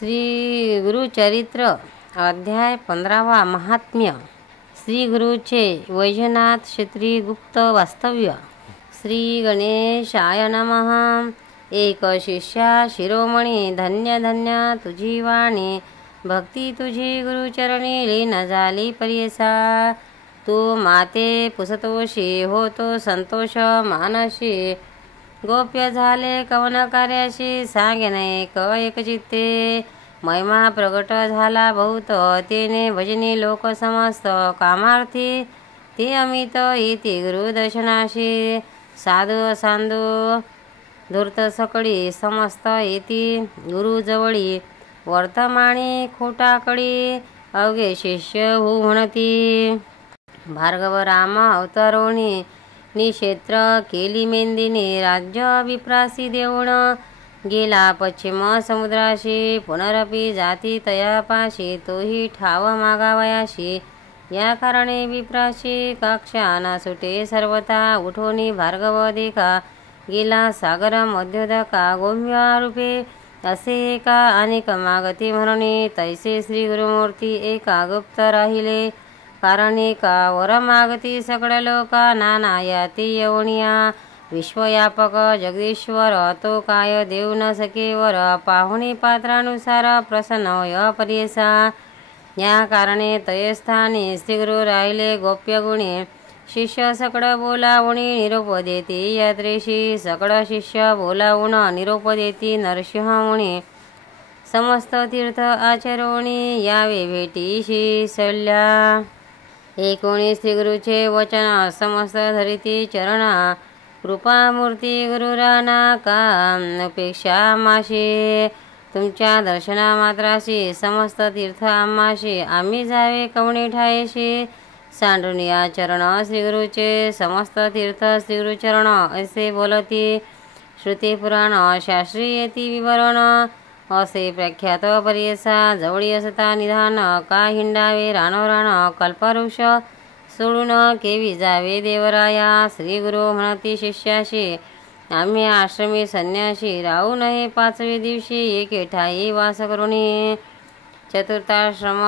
श्री गुरुचरित्र अध्याय 15वा महात्म्य. श्री गुरुचे वैजनाथ क्षत्रिय गुप्त वास्तव्य. श्री गणेशाय नमः. एक शिष्या शिरोमणी धन्य धन्य तुझी वाणी, भक्ती तुझी गुरुचरणी लीन झाली परियसा. तू माते पुसतोषी होतो संतोष मानशी, गोप्य झाले कवन कार्याशी सांगे नाही एक चित्ते. महिमा प्रगट झाला बहुत तेने भजनी लोक समस्त कामार्थी. ते अमित इति गुरुदर्शनाशी, साधू असांधू धूर्त सकळी समस्त येती गुरुजवळी. वर्तमानी खोटाकडी अवघे शिष्य हो म्हणती. भार्गव राम अवतारोणी निक्षेत्र केली मेंदिनी, राज्य विप्रासी देऊण गेला पश्चिम समुद्राशी. पुनरपि जाती तयापाशी, तोही ठाव मागावयाशी. या कारणे विप्राशी काक्षा ना सुटे सर्वथा. उठोनी भार्गव देखा गेला सागर मध्योदका. गोम्या रूपे असे एका अनेक मागती म्हणून, तैसे श्री गुरुमूर्ती एका गुप्त राहिले. कारण एका वर मागती सगळ्या लोका, नाना याती येऊनिया. विश्वव्यापक जगदीश्वर तो काय देऊ न सके वर. पाहुणे पात्रानुसार प्रसन्न होय परियसा. या कारणे तयस्थानी श्रीगुरु राहिले गोप्य गुणी. शिष्य सकळ बोलावणी निरोप देती यात्रेशी. सकळ शिष्य बोलावून निरोप देती नरसिंह मुनी. समस्त तीर्थ आचरोणी यावे भेटीशी सल्ल्या. एकोणी श्रीगुरुचे वचन समस्त धरिती चरणा. कृपामूर्ती गुरुराना का अपेक्षा आम्हाशी. तुमच्या दर्शना मात्राशी समस्त तीर्थ आम्हाशी. आम्ही जावे कवणी ठायेशी. सांडून या चरण श्रीगुरुचे समस्त तीर्थ श्रीगुरुचरण असे बोलती. श्रुती पुराण शास्त्री येती विवरण, असे प्रख्यात परियसा. जवळी असता निधान का हिंडावे रानोरान. कल्पवृक्ष सोडून केवी जावे देवराया. श्री गुरु म्हणती शिष्याशी, आम्ही आश्रमी संन्याशी. राहू नये पाचवे दिवशी एके ठाई वास करुणी. चतुर्थाश्रम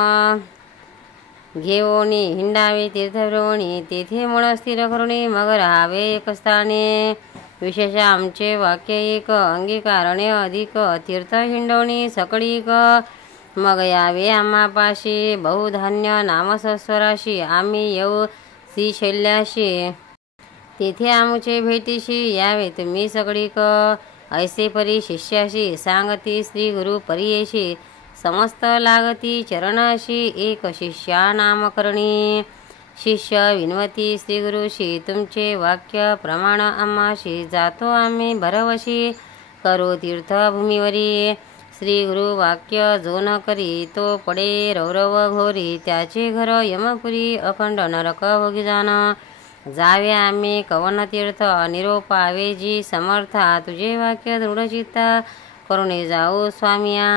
घेऊनी हिंडावे तीर्थभ्रमणी. तेथे मूळ स्थिर करुणी मग राहावे एक स्थाने. विशेष आमचे वाक्य एक, अंगीकारणे अधिक. तीर्थ हिंडवणी सकळीक, मग यावे आम्हापाशी. बहुधान्य नामसस्वराशी, आम्ही येऊ श्रीशैल्याशी. तेथे आमचे भेटीशी यावे तुम्ही सगळीक. ऐसे परी शिष्याशी सांगती श्री गुरु परियेशी. समस्त लागती चरणाशी एक शिष्या नामकरणी. शिष्य विनवती श्रीगुरुशी, तुमचे वाक्य प्रमाण आम्हाशी. जातो आम्ही भरवशी करू तीर्थभूमीवरी. श्री गुरु वाक्य जो न करी, तो पडे रौरव घोरी. त्याचे घर यमपुरी अखंड नरक भोगी जाण. जावे आम्ही कवन तीर्थ निरोपावे जी समर्था. तुझे वाक्य दृढचित्ता करुणे जाऊ स्वामिया.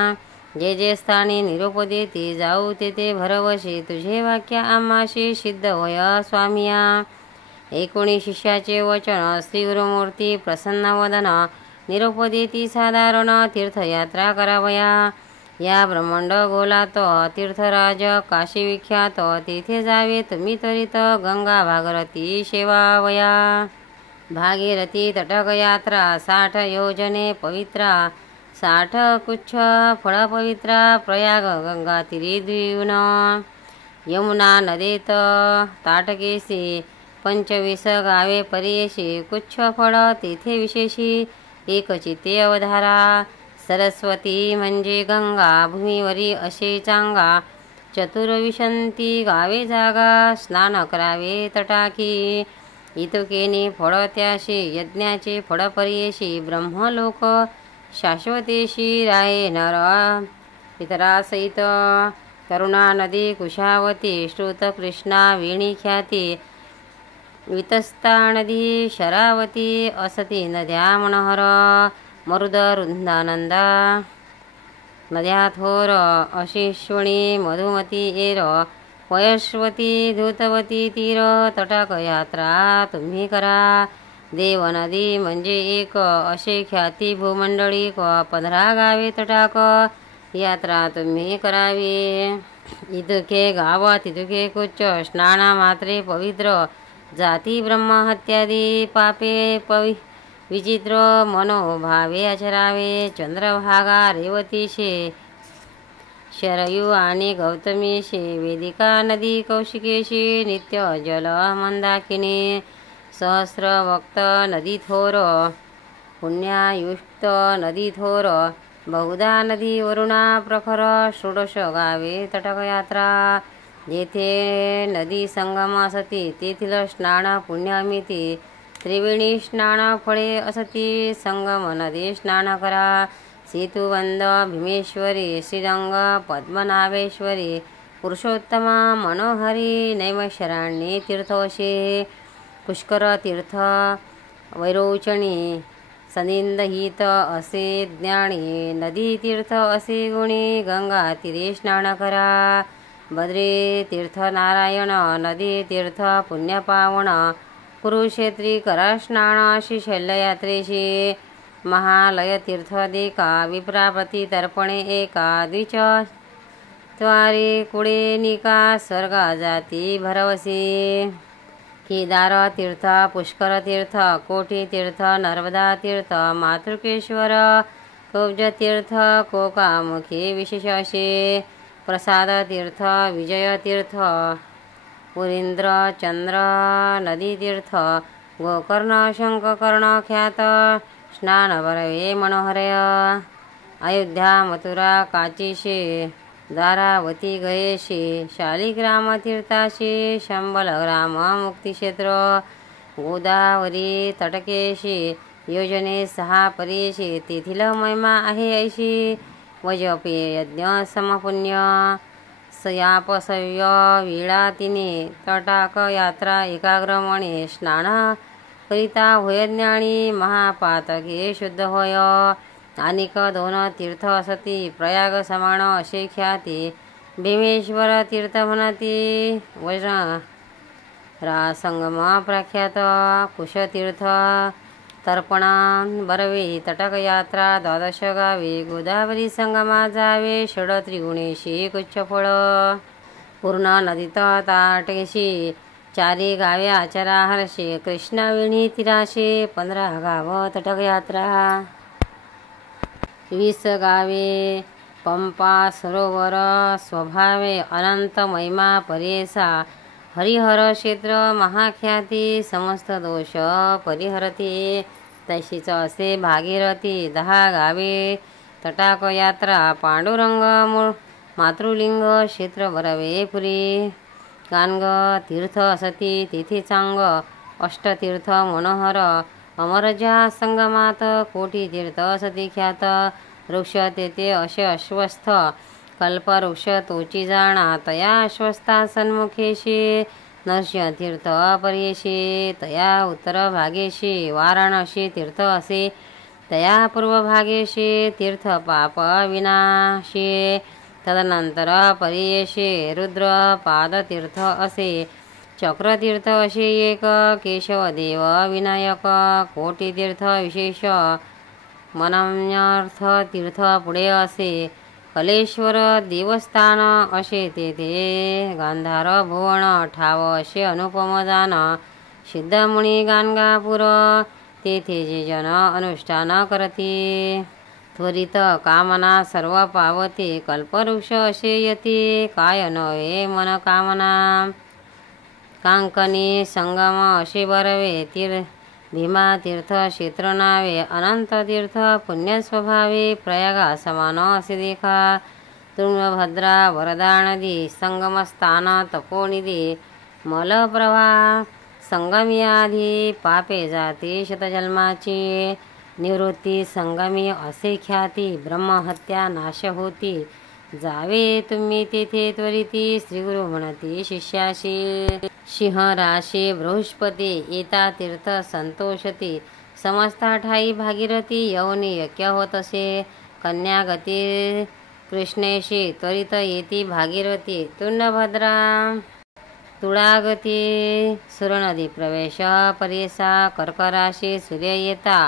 जे जे स्थानी निरोप देती जाऊ तेथे भरवशी. तुझे वाक्य आम्हाशी सिद्ध होय स्वामिया. एकोणी शिष्याचे वचन श्री गुरुमूर्ती प्रसन्न वदन. निरोप देती साधारण तीर्थयात्रा करावया. या ब्रह्मांड गोलात तीर्थराज काशी विख्यात. तेथे जावे तुम्ही त्वरित गंगा भागीरथी सेवावया. भागीरथी तटक यात्रा 60 योजने पवित्रा. 60 कुच्छ फळ पवित्रा. प्रयाग गंगा तिरी द्विवन. यमुना नदेत ताटकेशी 25 गावे परियेशी. कुच्छ फळ तेथे विशेषी एक चित्ते अवधारा. सरस्वती म्हणजे गंगा भूमीवरी असे चांगा. चतुर्विंशती गावे जागा स्नान करावे तटाकी. इतुकेनी फळ त्याशी यज्ञाचे फळ परियेशी. ब्रह्मलोक शाश्वतेशी राहे नर पितरासहित. करुणा नदी कुशावती श्रुत कृष्णा वेणी ख्याती. वितस्ता नदी शरावती असती नद्या मनोहर. मरुद रुंदानंदा नद्या थोर अशिश्वणी मधुमती एर. वयस्वती धूतवती तीर. तटाक यात्रा तुम्ही करा. देव नदी म्हणजे एक असे ख्याती भूमंडळी. 15 गावे तटाक यात्रा तुम्ही करावी. इतके गाव तितके कुच्च स्नाना मात्रे पवित्र जाती ब्रह्महत्यादी पापे विचित्र मनोभावे आचरावे. चंद्रभागा रेवतीशे शरयू आणि गौतमीशी वेदिका नदी कौशिकेशी नित्य जल मंदाकिनी सहस्रवक्त नदी थोर पुण्यायुक्त नदी थोर बहुधा नदी वरुणा प्रखर षोडश गावे तटकयात्रा. जेथे नदी संगम असती तेथील स्नान पुण्यमिती. त्रिवेणी स्नान फळे असती संगम नदी स्नान करा. सेतुबंध भीमेश्वरी श्रीरंग पद्मनाभेश्वरी पुरुषोत्तमा मनोहरी नैमिषारण्ये तीर्थवशे. पुष्कर तीर्थ वैरोचणी सनिंदहित असे ज्ञानी. नदी तीर्थ असे गुणी गंगा तीरे स्नान करा. बद्री तीर्थ नारायण नदी तीर्थ पुण्यपावन. कुरुक्षेत्री करा स्नान अशी शल्ययात्रेशी. महालय तीर्थ देका विप्राप्रती तर्पणे एका द्विच त्वारी कुळे निका स्वर्गा जाती भरवसी. केदार तीर्थ पुष्कर तीर्थ कोटी तीर्थ नर्मदा तीर्थ मातृकेश्वर कौब्ज तीर्थ कोकामुखी विशेष असे. प्रसाद तीर्थ विजय तीर्थ पुरींद्र चंद्र नदी तीर्थ गोकर्ण शंखकर्ण ख्यात स्नान बरवे मनोहरय. अयोध्या मथुरा काचीशी द्वारावती गयेशी शालिग्राम तीर्थाशी शंबलग्राम मुक्तिक्षेत्र. गोदावरी तटकेशी योजने 6 परीशी तेथील महिमा आहे ऐशी. वजपे यज्ञ समपुण्य सयापसव्य विळा तिने तटाक यात्रा एकाग्रमणे स्नान करिता होय ज्ञानी. महापातके शुद्ध होय. अनेक 2 तीर्थ असती प्रयाग समान असे ख्याती. भीमेश्वर तीर्थ म्हणती वज्र रासंगम प्रख्यात. कुशतीर्थ तर्पणा बरवे तटक यात्रा 12 गावे. गोदावरी संगमा जावे षड त्रिगुणेशी कुच्चफळ. पूर्ण नदीत ताटेशी 4 गावे आचरा हर्षे. कृष्णवेणी तीराशे 15 गाव तटक यात्रा. 20 गावे पंपा सरोवर स्वभावे अनंत महिमा परेसा. हरिहर क्षेत्र महाख्याती समस्त दोष परिहरती. तशीच असे भागीरथी 10 गावे तटाक यात्रा. पांडुरंग मातृलिंग क्षेत्र बरवे पुरी. कानग तीर्थ असती तेथे चांग. अष्टतीर्थ मनोहर अमरजा संगमात. कोटी तीर्थ असती ख्यात. वृक्ष तेथे असे अश्वस्थ कल्पवृक्ष तोची जाणा. तया अश्वस्था सन्मुखेशी नरसिंहतीर्थ पर्येशी. तया उत्तर भागेशी वाराणसी तीर्थ असे. तया पूर्वभागेशी तीर्थ पाप विनाशी. तदनंतर पर्येशी रुद्र पादतीर्थ असे. चक्रतीर्थ असे एक. केशवदेव विनायक कोटीतीर्थ विशेष. मनम्यर्थ तीर्थ पुढे असे. कलेश्वर देवस्थान असे तेथे. गांधार भुवन ठाव असे अनुपम जान. सिद्धमुनी गाणगापूर तेथे जे जन अनुष्ठान करती. त्वरित कामना सर्व पावते. कल्पवृक्ष असे यती. काय नव्हे मन कामना. कांकनी संगम असे बरवे. भीमा तीर्थ क्षेत्र नावे. अनंत तीर्थ पुण्यस्वभावे. प्रयागा समान असे देखा. तुंगभद्रा वरदा नदी संगमस्थान तपोनिधी. मलप्रभा संगमी आधी. पापे जाते शतजन्माची. निवृत्ती संगमी असे ख्याती. ब्रह्महत्या नाश होती. जावे तुम्ही तेथे त्वरिती. श्रीगुरु म्हणती शिष्याशी. सिंह राशी बृहस्पती येता तीर्थ संतोषती. समस्ता ठाई भागीरथी यवनी यज्ञ होत असे. कन्यागती कृष्णेशी त्वरित येती भागीरथी. तुंगभद्रा तुळागती सुरनदी प्रवेश परेसा. कर्कराशी सूर्य येता.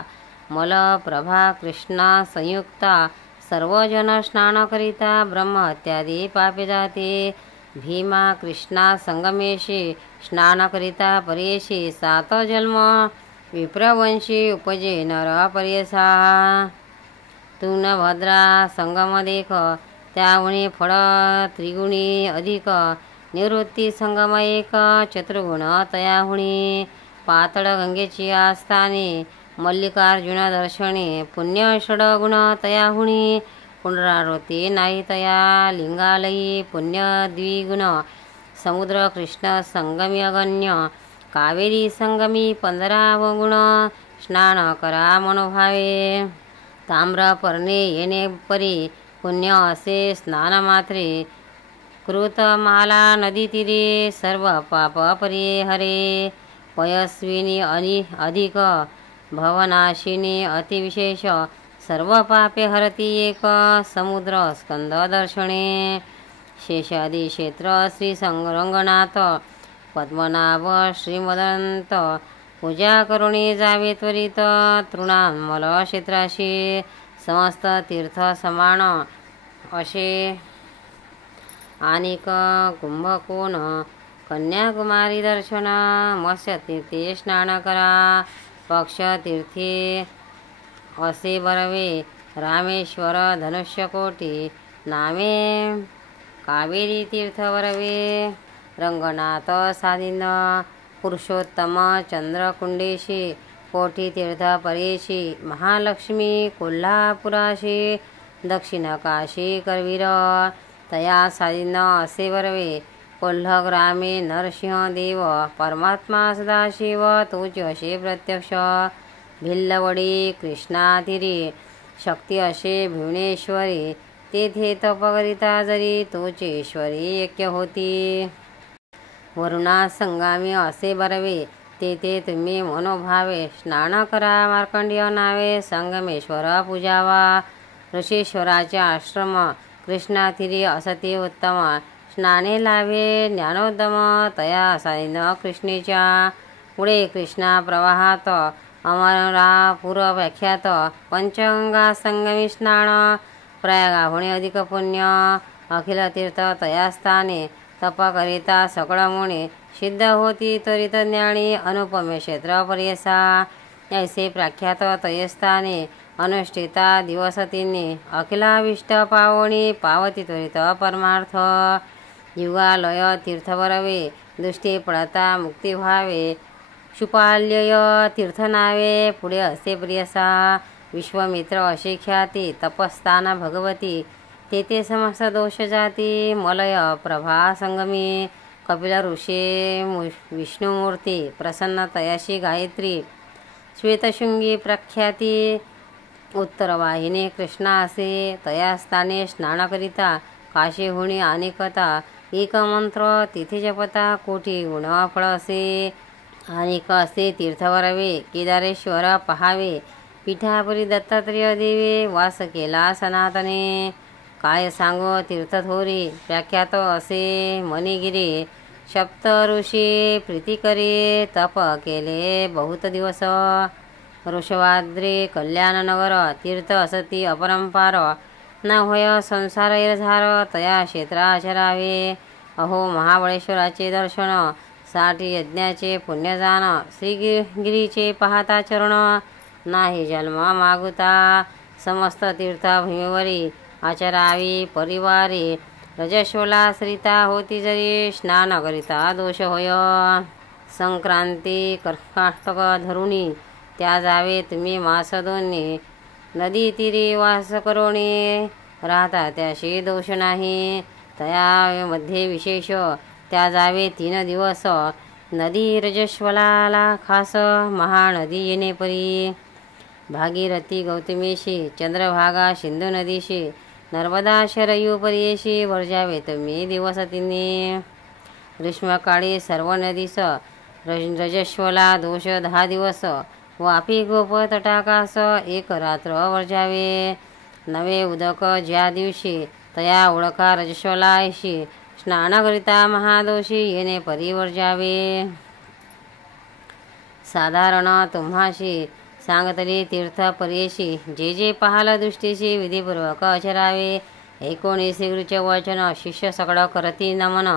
मलप्रभा कृष्णा संयुक्ता सर्वजन स्नान करिता ब्रह्महत्यादी पापे जाते. भीमा कृष्णा संगमेशी स्नान करिता पर्येशी 7 जन्म विप्रवंशी उपजे नर पर्यसा. तुंगभद्रा संगम देख त्याहुनी फळ त्रिगुणी अधिक. निवृत्ती संगम एक चतुर्गुण तयाहुनी. पातळ गंगेची आस्थानी मल्लिकार्जुन दर्शनी पुण्य षडगुण तयाहुनी. पुनरावृत्ती नाही तया लिंगालयी पुण्य द्विगुण. समुद्र कृष्ण संगमी अगण्य कावेरी संगमी 15 गुण. स्नान करा मनोभावे ताम्रपर्णे येणे परी पुण्य असे स्नान मात्रे. कृतमाला नदी तीरे सर्व पाप परिहरे. पयस्विनी अधिक भवनाशिनी अतिविशेष सर्व पापे हरती एक. समुद्र स्कंद दर्शने शेषादी क्षेत्र श्री रंगनाथ पद्मनाभ श्रीमदंत. पूजा करुणी जावे त्वरित तृणामल क्षेत्राशी. समस्त तीर्थ समान असे आनिक कुंभकोण. कन्याकुमारी दर्शन मत्स्यतीर्थे स्नान करा. पक्षतीर्थे असे बरवे रामेश्वर धनुष्यकोटी नामे. कावेरी तीर्थ बरवे रंगनाथ साधिन. पुरुषोत्तम चंद्रकुंडेशी कोठी तीर्थ परेशी. महालक्ष्मी कोल्हापुराशी दक्षिण काशी करवीर तया साधिन असे बरवे. कोल्हग्रामे नरसिंह देव परमात्मा सदाशिव तोच असे प्रत्यक्ष. भिल्लवडी कृष्णातीरी शक्ती असे भुवनेश्वरी. तेथे तप करिता जरी तोचेश्वरी ऐक्य होती. वरुणा संगामी असे बरवे तेथे तुम्ही मनोभावे स्नान करा. मार्कंडेय नावे संगमेश्वर पूजावा. ऋषीश्वराचे आश्रम कृष्णातीरी असते उत्तम. स्नाने लाभे ज्ञानोद्दम तया साधिन कृष्णेच्या. पुढे कृष्णा प्रवाहात अमरापूर व्याख्यात. पंचगंगा संगमी स्नान प्रयागाहुणे अधिक पुण्य. अखिल तीर्थ तया स्थाने तप करिता सकळ मुळे. सिद्ध होती त्वरित ज्ञानी अनुपमे क्षेत्र पर्यसा. ऐसे प्रख्यात तयस्थाने अनुष्ठिता दिवसतीने. अखिलाविष्ट पावणी पावती त्वरित परमार्थ. युगालय तीर्थ बरवे दृष्टी पडता मुक्ती व्हावे. शुपाल्यय तीर्थ नावे पुढे असे प्रियसा. विश्वमित्र अशी ख्याती तपस्थान भगवती. तेथे समस्त दोष जाती. मलय प्रभा संगमी कपिल ऋषी विष्णुमूर्ती प्रसन्न तयाशी गायत्री. श्वेतशृंगी प्रख्याती उत्तरवाहिनी कृष्णा असे. तया स्थाने स्नान करिता काशीहुणी अनेकता. एक मंत्र तिथे जपता कोटी गुण फळ असे. अनेक असे तीर्थ वरवे केदारेश्वर पहावे. पीठापुरी दत्तात्रेय देवे वास केला सनातने. काय सांगो तीर्थ थोरी प्रख्यात असे मणिगिरी. सप्त ऋषी प्रीती करे तप केले बहुत दिवस. वृषभाद्री कल्याणनगर तीर्थ असती अपरंपार. न होय संसार इरझार तया क्षेत्राचरावे. अहो महाबळेश्वराचे दर्शन 60 यज्ञाचे पुण्यजान. श्रीगिरीचे पाहता चरण नाही जन्म मागुता. समस्त तीर्थभूमीवरी आचरावी परिवारी. रजस्वला सरिता होती जरी स्नान करिता दोष होय. संक्रांती कर्काटक धरुणी त्या जावे तुम्ही मास दोन्ही. नदी तीरी वास करोणी राहता त्याशी दोष नाही. तया मध्ये विशेष त्या जावे 3 दिवस. नदी रजस्वलाला खास महानदी येणे परी. भागीरथी गौतमीशी चंद्रभागा सिंधू नदीशी. नर्मदा शरयू पर्येशी वर्जावे तुम्ही दिवस तिन्ही. ग्रीष्मकाळी सर्व नदीस रजस्वला दोष 10 दिवस. वापी गोप तटाकास 1 रात्र वर्जावे. नवे उदक ज्या दिवशी तया ओळखा रजस्वलाशी. स्नान करिता महादोषी येणे परी वर्जावे. साधारण तुम्हाशी सांगतले तीर्थ परेशी जे जे पाहाल दृष्टीशी विधीपूर्वक आचरावे. 19 गुरुचे वचन शिष्य सगळं करती नमन.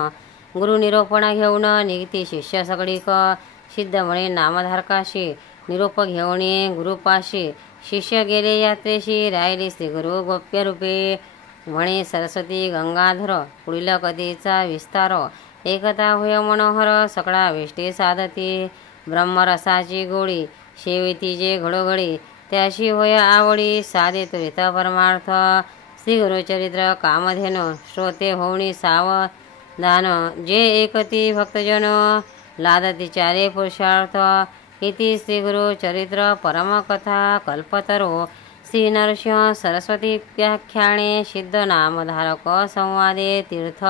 गुरु निरोपण घेऊन निघती शिष्य सगळीक. सिद्ध म्हणे नामधारकाशी निरोप घेऊन गुरुपाशी. शिष्य गेले यात्रेशी राहिले श्री गुरु गोप्य रूपे. म्हणे सरस्वती गंगाधर पुढील कथेचा विस्तार. एकता होय मनोहर सगळा वेष्टे साधती. ब्रह्मरसाची गोळी शेविती जे घडोघडी त्याशी होय आवडी. साधे त्वरित परमार्थ श्री गुरुचरित्र कामधेनु. श्रोते होऊनी सावधान जे एकती भक्तजन. लादती चारे पुरुषार्थ इति श्री गुरुचरित्र परमकथा कल्पतरो. श्री नरसिंह सरस्वती व्याख्याने सिद्ध नामधारक संवादे तीर्थ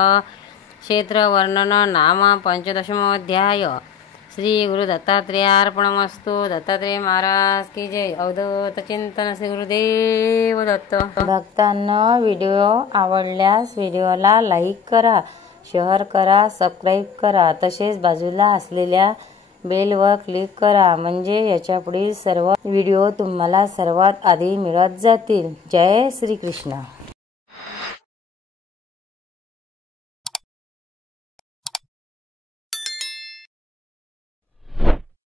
क्षेत्र वर्णन नाम 15वाध्याय. श्री गुरु दत्तात्रेयार्पणमस्तु. दत्तात्रेय महाराज की जय. अवधूत चिंतन श्री गुरुदेव दत्त. भक्तांनो, व्हिडिओ आवडल्यास व्हिडिओला लाईक करा, शेअर करा, सबस्क्राईब करा. तसेच बाजूला असलेल्या बेलवर क्लिक करा म्हणजे याच्या पुढील सर्व व्हिडिओ तुम्हाला सर्वात आधी मिळत जातील. जय श्री कृष्ण.